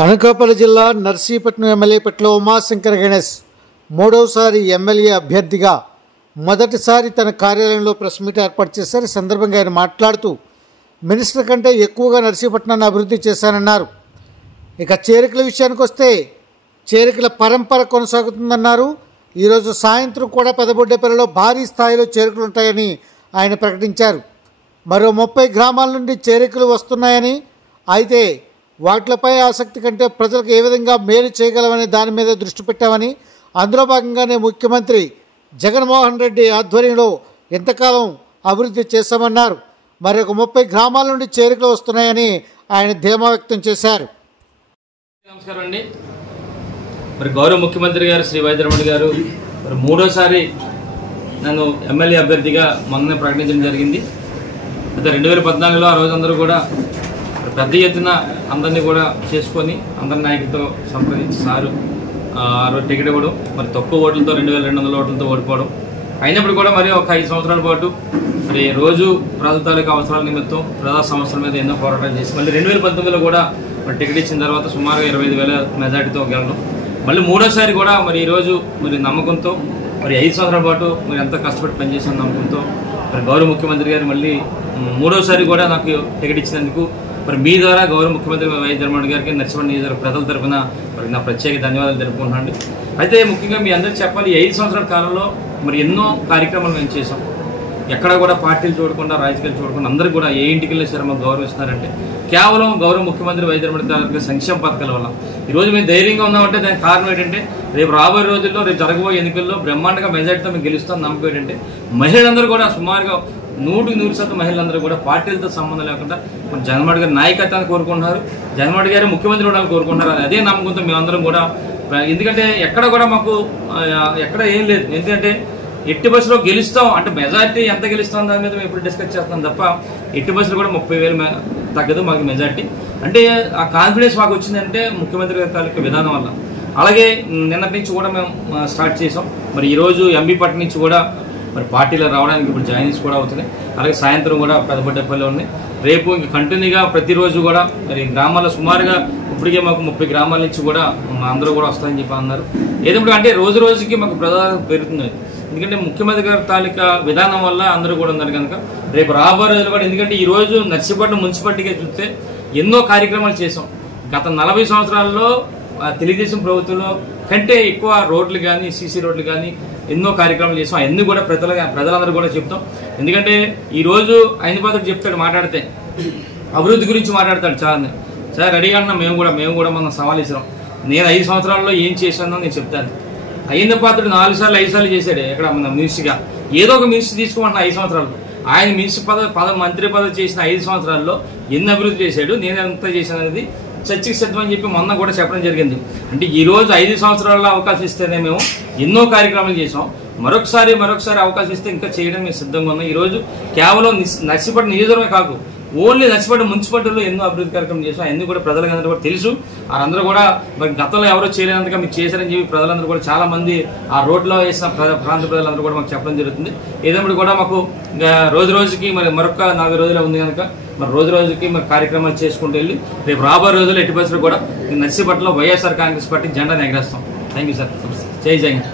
అనకాపల్లి జిల్లా నర్సీపట్నం ఎమ్మెల్యేపేటలో ఉమాశంకర్ గణేష్ మూడవసారి ఎమ్మెల్యే అభ్యర్థిగా మొదటిసారి తన కార్యాలయంలో ప్రెస్ మీట్ ఏర్పాటు చేశారు. ఈ సందర్భంగా ఆయన మాట్లాడుతూ మినిస్టర్ కంటే ఎక్కువగా నర్సీపట్నాన్ని అభివృద్ధి చేశానన్నారు. ఇక చేరికల విషయానికి వస్తే చేరికల పరంపర కొనసాగుతుందన్నారు. ఈరోజు సాయంత్రం కూడా పెదబొడ్డేపల్లిలో భారీ స్థాయిలో చేరికలు ఉంటాయని ఆయన ప్రకటించారు. మరో 30 గ్రామాల నుండి చేరికలు వస్తున్నాయని, అయితే వాటిపై ఆసక్తి కంటే ప్రజలకు ఏ విధంగా మేలు చేయగలమనే దాని మీద దృష్టి పెట్టామని, అందులో భాగంగానే ముఖ్యమంత్రి జగన్మోహన్ రెడ్డి ఆధ్వర్యంలో ఎంతకాలం అభివృద్ధి చేశామన్నారు. మరొక 30 గ్రామాల నుండి చేరికలు వస్తున్నాయని ఆయన ధీమా వ్యక్తం చేశారు. నమస్కారం అండి. మరి గౌరవ ముఖ్యమంత్రి గారు శ్రీ వైద్యరమణ గారు మరి మూడోసారి నన్ను ఎమ్మెల్యే అభ్యర్థిగా మొన్న ప్రకటించడం జరిగింది. అయితే 2014లో ఆ రోజందరూ కూడా పెద్ద ఎత్తున అందరినీ కూడా చేసుకొని అందరి నాయకులతో సంప్రదించి సారు ఆ రోజు టికెట్ ఇవ్వడం, మరి తక్కువ ఓట్లతో 2200 ఓట్లతో ఓడిపోవడం. అయినప్పుడు కూడా మరి ఒక 5 సంవత్సరాల పాటు మరి రోజు ప్రజల తాలూకు అవసరాల నిమిత్తం ప్రజా సమస్యల మీద ఎన్నో పోరాటాలు చేసి మళ్ళీ 2019లో కూడా మరి టికెట్ ఇచ్చిన తర్వాత సుమారుగా 25,000 మెజార్టీతో గెలడం. మళ్ళీ మూడోసారి కూడా మరి ఈరోజు మరి నమ్మకంతో మరి 5 సంవత్సరాల పాటు మరి ఎంత కష్టపడి పనిచేసిన నమ్మకంతో మరి గౌరవ ముఖ్యమంత్రి గారు మళ్ళీ మూడోసారి కూడా నాకు టికెట్ ఇచ్చినందుకు మరి మీ ద్వారా గౌరవ ముఖ్యమంత్రి వైద్యరమణ గారికి నర్సీపట్నం నియోజకవర్గ ప్రజల తరఫున మరి నా ప్రత్యేక ధన్యవాదాలు తెలుపుకుంటున్నాను. అయితే ముఖ్యంగా మీ అందరికీ చెప్పాలి, 5 సంవత్సరాల కాలంలో మరి ఎన్నో కార్యక్రమాలు మేము చేసాం. ఎక్కడ కూడా పార్టీలు చూడకుండా రాజకీయాలు చూడకుండా అందరూ కూడా ఏ ఇంటికి వెళ్ళినా సరే మాకు గౌరవిస్తున్నారంటే కేవలం గౌరవ ముఖ్యమంత్రి వైద్యరమణ గారి సంక్షేమ పథకాల వల్ల ఈరోజు మేము ధైర్యంగా ఉన్నామంటే దానికి కారణం ఏంటంటే రేపు రాబోయే రోజుల్లో రేపు జరగబోయే ఎన్నికల్లో బ్రహ్మాండంగా మెజార్టీతో మేము గెలుస్తాం నమ్మకం ఏంటంటే మహిళలందరూ కూడా సుమారుగా 100% మహిళలందరూ కూడా పార్టీలతో సంబంధం లేకుండా మన జగన్మోహన్ గారి నాయకత్వాన్ని కోరుకుంటున్నారు. జగన్మోహన్ గారు ముఖ్యమంత్రి ఉండాలని కోరుకుంటున్నారు. అదే నమ్మకంతో మేమందరం కూడా, ఎందుకంటే ఎక్కడ కూడా మాకు ఎక్కడ ఏం లేదు, ఎందుకంటే ఎట్టి బస్సులో గెలుస్తాం అంటే మెజార్టీ ఎంత గెలుస్తాం దాని మీద మేము ఇప్పుడు డిస్కస్ చేస్తున్నాం తప్ప ఎట్టి బస్సులో కూడా 30,000 తగ్గదు మాకు మెజార్టీ. అంటే ఆ కాన్ఫిడెన్స్ మాకు వచ్చిందంటే ముఖ్యమంత్రి గారి తాలూకు విధానం వల్ల. అలాగే నిన్నటి నుంచి కూడా మేము స్టార్ట్ చేసాం. మరి ఈరోజు ఎంబీపట్నం నుంచి కూడా మరి పార్టీలో రావడానికి ఇప్పుడు జాయినింగ్స్ కూడా అవుతున్నాయి. అలాగే సాయంత్రం కూడా పెదబొడ్డేపల్లి ఉన్నాయి. రేపు ఇంక కంటిన్యూగా ప్రతిరోజు కూడా మరి గ్రామాల్లో సుమారుగా ఇప్పటికే మాకు 30 గ్రామాల నుంచి కూడా అందరూ కూడా వస్తారని చెప్పి అన్నారు. ఏదప్పుడు అంటే రోజు రోజుకి మాకు ప్రధానం పెరుగుతుంది. ఎందుకంటే ముఖ్యమంత్రి గారి తాలూకా విధానం వల్ల అందరూ కూడా ఉన్నారు కనుక రేపు రాబోయే రోజులు కూడా, ఎందుకంటే ఈ రోజు నర్సీపట్నం మున్సిపాలిటీగా చూస్తే ఎన్నో కార్యక్రమాలు చేసాం. గత 40 సంవత్సరాల్లో తెలుగుదేశం ప్రభుత్వంలో కంటే ఎక్కువ రోడ్లు కానీ సీసీ రోడ్లు కానీ ఎన్నో కార్యక్రమాలు చేసాం. అవన్నీ కూడా ప్రజలందరూ కూడా చెప్తాం. ఎందుకంటే ఈరోజు అయినపాత్రుడు చెప్తాడు, మాట్లాడితే అభివృద్ధి గురించి మాట్లాడతాడు చాలా. సరే రెడీగా అన్నా మేము కూడా మనం సవాల్ ఇస్తాం. నేను 5 సంవత్సరాల్లో ఏం చేశానో నేను చెప్తాను. అయినపాత్రుడు 4 సార్లు 5 సార్లు చేశాడు ఎక్కడ మన మినిస్టర్గా. ఏదో ఒక మినిస్టర్ తీసుకోమంటున్నా 5 సంవత్సరాలు. ఆయన మినిస్టర్ మంత్రి పదవి చేసిన 5 సంవత్సరాల్లో ఎన్ని అభివృద్ధి చేశాడు, నేను ఎంత చేశాను అనేది చర్చకి సిద్ధం అని చెప్పి మొన్న కూడా చెప్పడం జరిగింది. అంటే ఈ రోజు 5 సంవత్సరాల్లో అవకాశం ఇస్తేనే మేము ఎన్నో కార్యక్రమాలు చేసాం. మరొకసారి అవకాశం ఇస్తే ఇంకా చేయడం మేము సిద్ధంగా ఉన్నాం. ఈరోజు కేవలం నర్సీపట్నం నియోజకవర్గమే కాదు, ఓన్లీ నర్సీపట్నం మున్సిపాలిటీలో ఎన్నో అభివృద్ధి కార్యక్రమం చేసాం. అన్ని కూడా ప్రజలందరూ కూడా తెలుసు. అందరూ కూడా మరి గతంలో ఎవరో చేయలేనంతగా మీకు చేశారని చెప్పి ప్రజలందరూ కూడా చాలా మంది ఆ రోడ్లో వేసిన ప్రాంత ప్రజలందరూ కూడా మాకు చెప్పడం జరుగుతుంది. ఏదైనా కూడా మాకు రోజు రోజుకి మరొక 4 రోజులే ఉంది కనుక మరి రోజు రోజుకి మరి కార్యక్రమాలు చేసుకుంటూ వెళ్ళి రేపు రాబోయే రోజుల్లో ఎట్టి బస్సులు కూడా నర్సీపట్నంలో వైఎస్ఆర్ కాంగ్రెస్ పార్టీ జెండాను ఎగరేస్తాం. Thank you sir. జై జగన్.